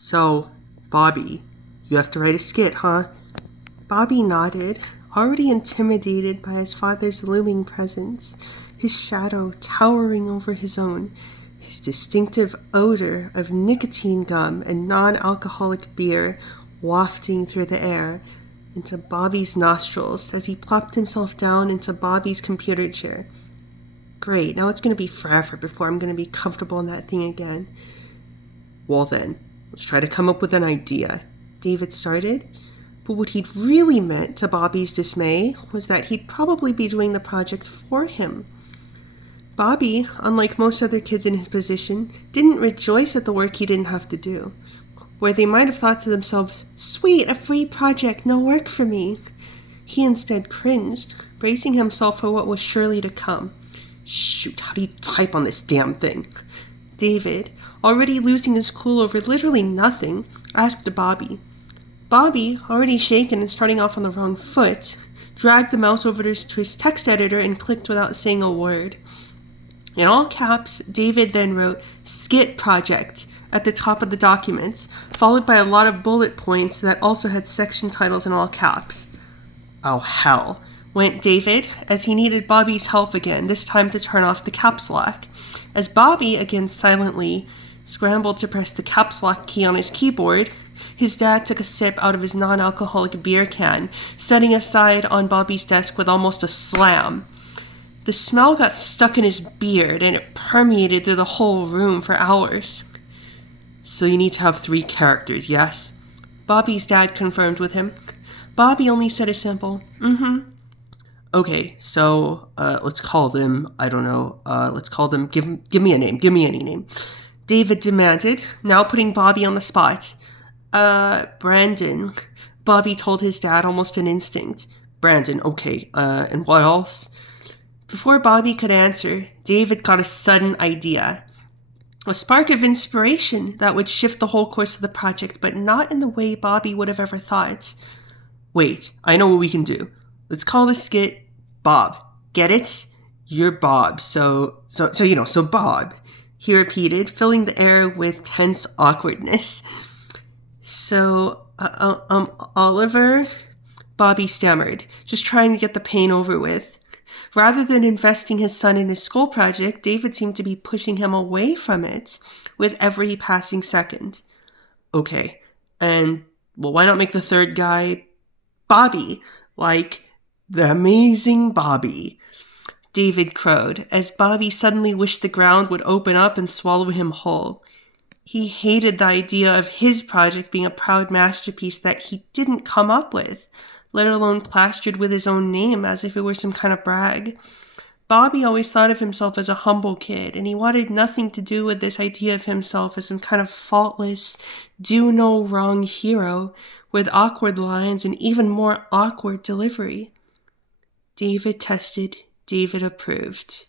So, Bobby, you have to write a skit, huh? Bobby nodded, already intimidated by his father's looming presence, his shadow towering over his own, his distinctive odor of nicotine gum and non-alcoholic beer wafting through the air into Bobby's nostrils as he plopped himself down into Bobby's computer chair. Great, now it's going to be forever before I'm going to be comfortable in that thing again. Well then, let's try to come up with an idea, David started. But what he'd really meant, to Bobby's dismay, was that he'd probably be doing the project for him. Bobby, unlike most other kids in his position, didn't rejoice at the work he didn't have to do. Where they might have thought to themselves, "Sweet, a free project, no work for me," he instead cringed, bracing himself for what was surely to come. Shoot, how do you type on this damn thing? David, already losing his cool over literally nothing, asked Bobby. Bobby, already shaken and starting off on the wrong foot, dragged the mouse over to his text editor and clicked without saying a word. In all caps, David then wrote "Skit Project" at the top of the document, followed by a lot of bullet points that also had section titles in all caps. "Oh hell," went David, as he needed Bobby's help again, this time to turn off the caps lock. As Bobby, again silently, scrambled to press the caps lock key on his keyboard, his dad took a sip out of his non-alcoholic beer can, setting aside on Bobby's desk with almost a slam. The smell got stuck in his beard, and it permeated through the whole room for hours. "So you need to have 3 characters, yes?" Bobby's dad confirmed with him. Bobby only said a simple, "Mm-hmm." "Okay, so, let's call them, I don't know, let's call them, give me a name, give me any name," David demanded, now putting Bobby on the spot. Brandon," Bobby told his dad almost in instinct. "Brandon, okay, and what else?" Before Bobby could answer, David got a sudden idea. A spark of inspiration that would shift the whole course of the project, but not in the way Bobby would have ever thought. "Wait, I know what we can do. Let's call this skit Bob. Get it? You're Bob, so Bob," he repeated, filling the air with tense awkwardness. "So, Oliver?" Bobby stammered, just trying to get the pain over with. Rather than investing his son in his school project, David seemed to be pushing him away from it with every passing second. "Okay, and, well, why not make the third guy Bobby, like the amazing Bobby?" David crowed, as Bobby suddenly wished the ground would open up and swallow him whole. He hated the idea of his project being a proud masterpiece that he didn't come up with, let alone plastered with his own name as if it were some kind of brag. Bobby always thought of himself as a humble kid, and he wanted nothing to do with this idea of himself as some kind of faultless, do-no-wrong hero with awkward lines and even more awkward delivery. David tested, David approved.